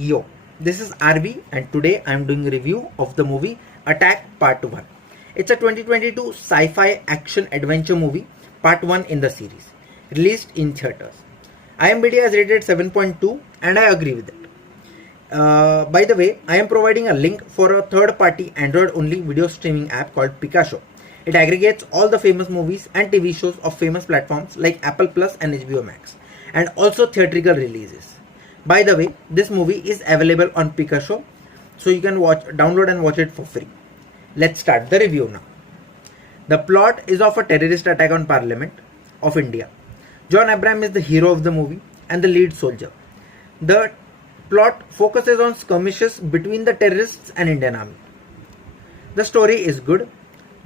Yo, this is RB and today I am doing a review of the movie Attack Part 1. It's a 2022 sci-fi action adventure movie, Part 1 in the series, released in theaters. IMDb has rated 7.2 and I agree with it. By the way, I am providing a link for a third-party Android-only video streaming app called Picasso. It aggregates all the famous movies and TV shows of famous platforms like Apple Plus and HBO Max, and also theatrical releases. By the way, this movie is available on Picasso, so you can download and watch it for free. Let's start the review now. The plot is of a terrorist attack on Parliament of India. John Abraham is the hero of the movie and the lead soldier. The plot focuses on skirmishes between the terrorists and Indian army. The story is good.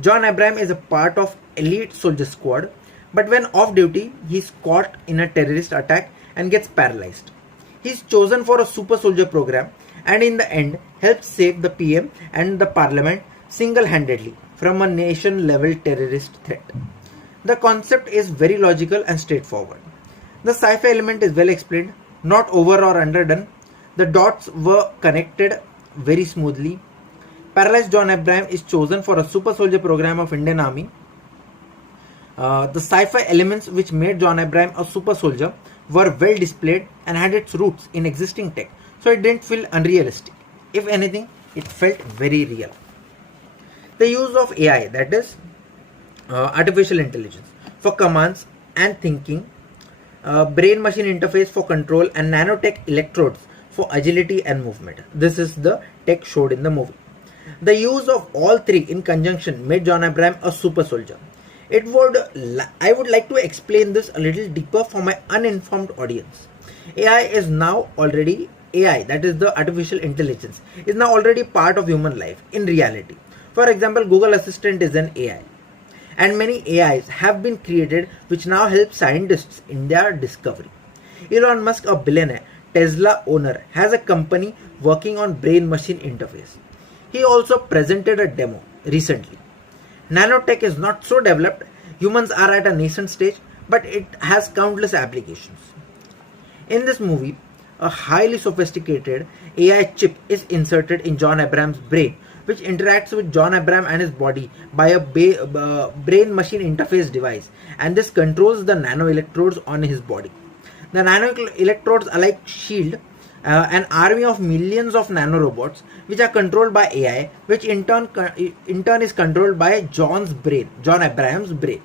John Abraham is a part of elite soldier squad, but when off duty, he is caught in a terrorist attack and gets paralyzed. He is chosen for a super soldier program and in the end helps save the PM and the parliament single-handedly from a nation-level terrorist threat. The concept is very logical and straightforward. The sci-fi element is well explained, not over or underdone. The dots were connected very smoothly. Paralyzed John Abraham is chosen for a super soldier program of Indian Army. The sci-fi elements which made John Abraham a super soldier were well displayed and had its roots in existing tech, so it didn't feel unrealistic. If anything, it felt very real. The use of AI, that is artificial intelligence, for commands and thinking, brain-machine interface for control, and nanotech electrodes for agility and movement. This is the tech showed in the movie. The use of all three in conjunction made John Abraham a super soldier. I would like to explain this a little deeper for my uninformed audience. AI, that is the artificial intelligence, is now already part of human life in reality. For example, Google Assistant is an AI. And many AIs have been created which now help scientists in their discovery. Elon Musk, a billionaire, Tesla owner, has a company working on brain-machine interface. He also presented a demo recently. Nanotech is not so developed, humans are at a nascent stage, but it has countless applications. In this movie, a highly sophisticated AI chip is inserted in John Abraham's brain, which interacts with John Abraham and his body by a brain-machine interface device, and this controls the nano-electrodes on his body. The nano-electrodes are like shield, an army of millions of nanorobots which are controlled by AI, which in turn is controlled by John Abraham's brain.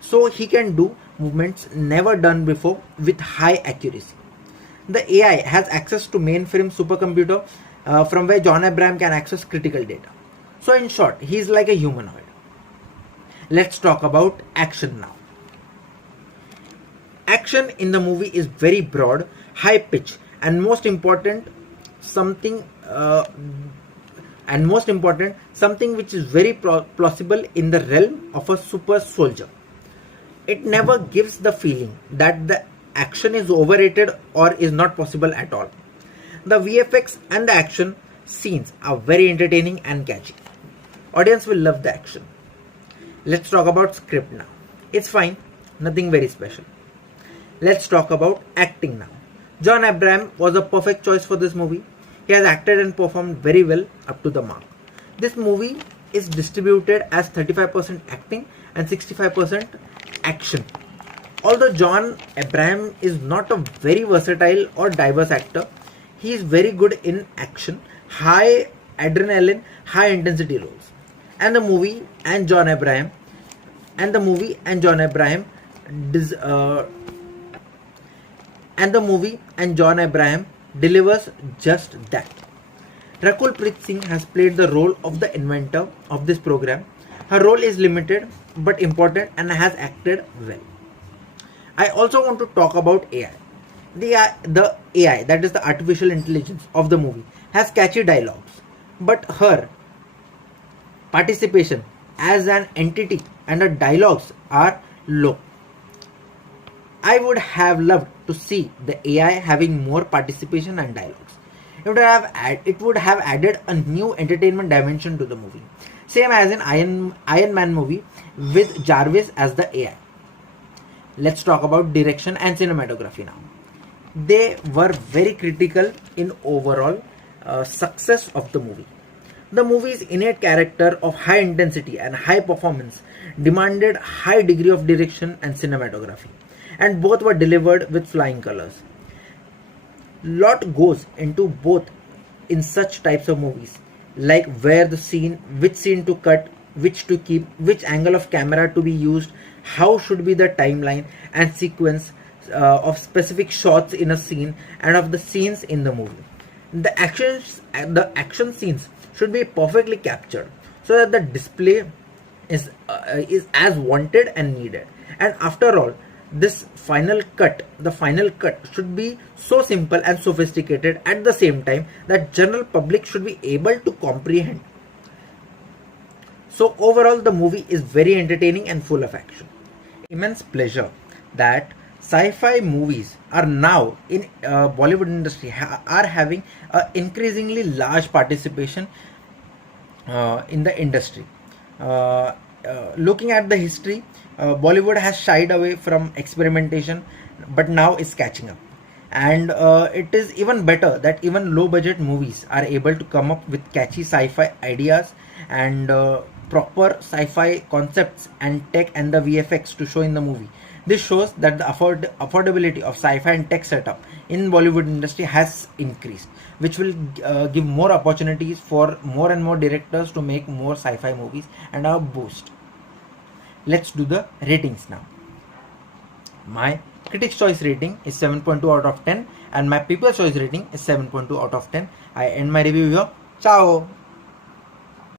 So he can do movements never done before with high accuracy. The AI has access to mainframe supercomputer from where John Abraham can access critical data. So in short, he is like a humanoid. Let's talk about action now. Action in the movie is very broad, high pitch, and most important, something which is very plausible in the realm of a super soldier. It never gives the feeling that the action is overrated or is not possible at all. The VFX and the action scenes are very entertaining and catchy. Audience will love the action. Let's talk about script now. It's fine, nothing very special. Let's talk about acting now. John Abraham was a perfect choice for this movie. He has acted and performed very well up to the mark. This movie is distributed as 35% acting and 65% action. Although John Abraham is not a very versatile or diverse actor, he is very good in action, high adrenaline, high intensity roles. And the movie and John Abraham delivers just that. Rakul Preet Singh has played the role of the inventor of this program. Her role is limited but important and has acted well. I also want to talk about AI. The AI, that is the artificial intelligence of the movie, has catchy dialogues, but her participation as an entity and her dialogues are low. I would have loved to see the AI having more participation and dialogues. It would have added a new entertainment dimension to the movie. Same as in Iron Man movie with Jarvis as the AI. Let's talk about direction and cinematography now. they were very critical in overall success of the movie. The movie's innate character of high intensity and high performance demanded high degree of direction and cinematography, and both were delivered with flying colors. Lot goes into both in such types of movies, like where the scene, which scene to cut, which to keep, which angle of camera to be used, how should be the timeline and sequence of specific shots in a scene and of the scenes in the movie. The action scenes should be perfectly captured so that the display is as wanted and needed. And after all, the final cut should be so simple and sophisticated at the same time that general public should be able to comprehend. So overall, the movie is very entertaining and full of action. Immense pleasure that sci-fi movies are now in Bollywood industry are having a increasingly large participation in the industry. Looking at the history, Bollywood has shied away from experimentation, but now is catching up. And it is even better that even low budget movies are able to come up with catchy sci-fi ideas and proper sci-fi concepts and tech and the VFX to show in the movie. This shows that the affordability of sci-fi and tech setup in Bollywood industry has increased, which will give more opportunities for more and more directors to make more sci-fi movies and a boost. Let's do the ratings now. My Critics' Choice rating is 7.2 out of 10 and my People's Choice rating is 7.2 out of 10. I end my review here. Ciao!